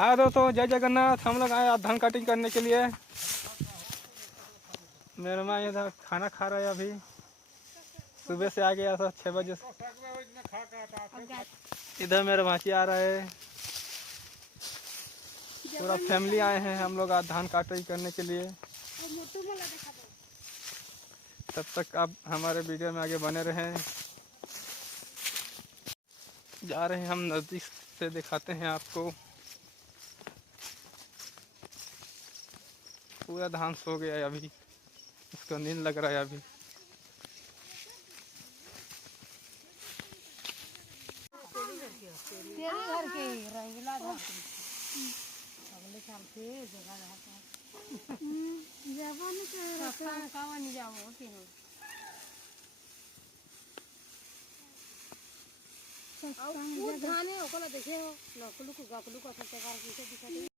हाँ दोस्तों, जय जगन्नाथ। हम लोग आए धान कटिंग करने के लिए। मेरे माँ इधर खाना खा रहा है। अभी सुबह से आ गया था 6 बजे। इधर मेरे भांची आ रहा है। पूरा फैमिली आए हैं हम लोग आज धान कटिंग करने के लिए। तब तक आप हमारे वीडियो में आगे बने रहें। जा रहे हैं हम, नज़दीक से दिखाते हैं आपको। पूरा धान सो गया है अभी, उसको नींद लग रहा है अभी। धाने ओकला देखे हो नकलू को गकलू को सब प्रकार के दिखाते।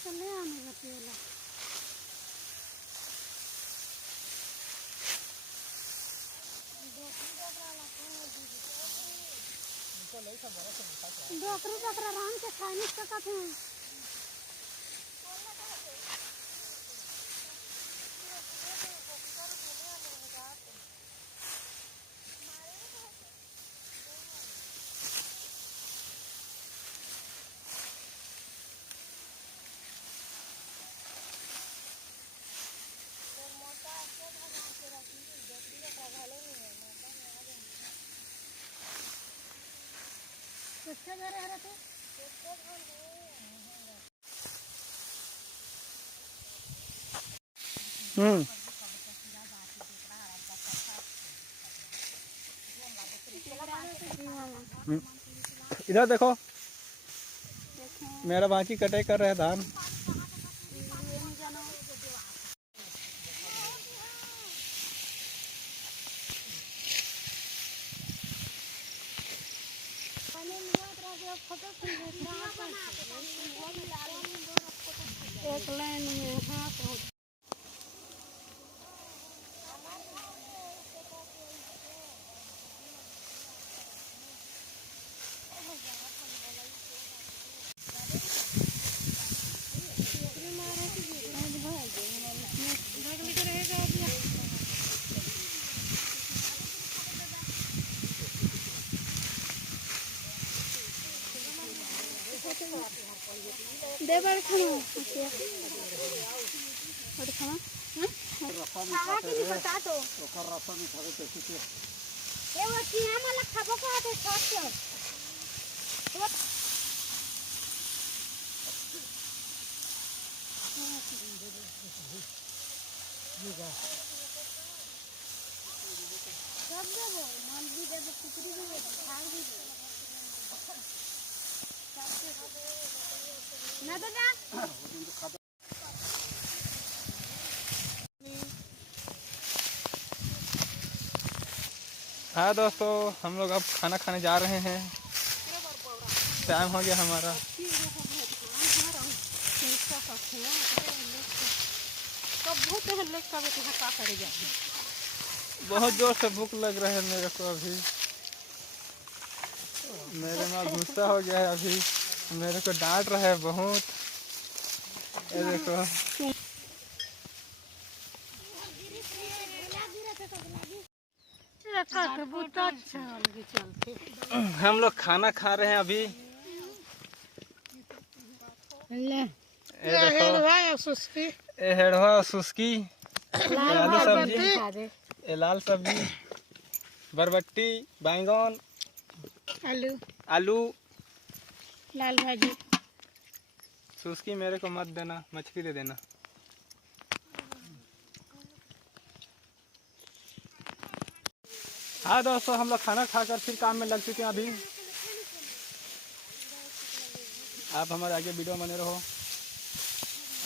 चले आने लगती है। डॉक्टर डॉक्टर राम के खाने का कहते हैं। किसके घर आ रहे थे? इधर देखो, मेरा बाकी कटाई कर रहा है धान। एक लाइन में हाँ दे बार खाना और खाना खाना की बता दो ओकर रसा भी खावे कैसे के ए वो की हमला खाबो का है छोटे सब देबो मान भी देबो कुकरी भी खाग भी ना दादा। हाँ दोस्तों, हम लोग अब खाना खाने जा रहे हैं। टाइम हो गया हमारा। बहुत जोर से भूख लग रहा है मेरे को अभी। मेरे माँ गुस्सा हो गया है अभी, मेरे को डांट रहा है बहुत। ये देखो, हम लोग खाना खा रहे हैं अभी। ये देखो, ये हेड़वा सुस्की, आलू सब्जी, ये लाल सब्जी, बरबट्टी, बैंगन, आलू, लाल भाजी। सुस्की मेरे को मत देना, मछली दे देना। हाँ दोस्तों, हम लोग खाना खाकर फिर काम में लग चुके हैं अभी। आप हमारे आगे वीडियो बने रहो।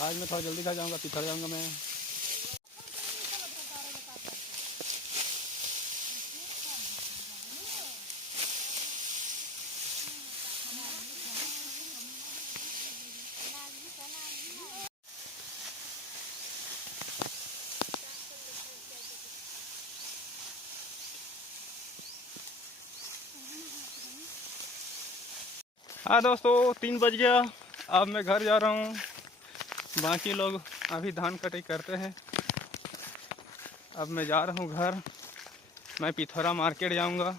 आज मैं थोड़ा जल्दी खा जाऊंगा, पिछड़ जाऊंगा मैं। हाँ दोस्तों, 3 बज गया। अब मैं घर जा रहा हूँ। बाकी लोग अभी धान कटाई करते हैं। अब मैं जा रहा हूँ घर। मैं पिथौरा मार्केट जाऊँगा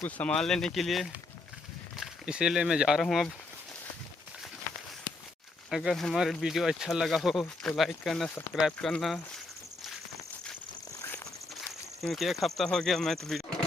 कुछ सामान लेने के लिए, इसीलिए मैं जा रहा हूँ अब। अगर हमारे वीडियो अच्छा लगा हो तो लाइक करना, सब्सक्राइब करना, क्योंकि 1 हफ्ता हो गया मैं तो वीडियो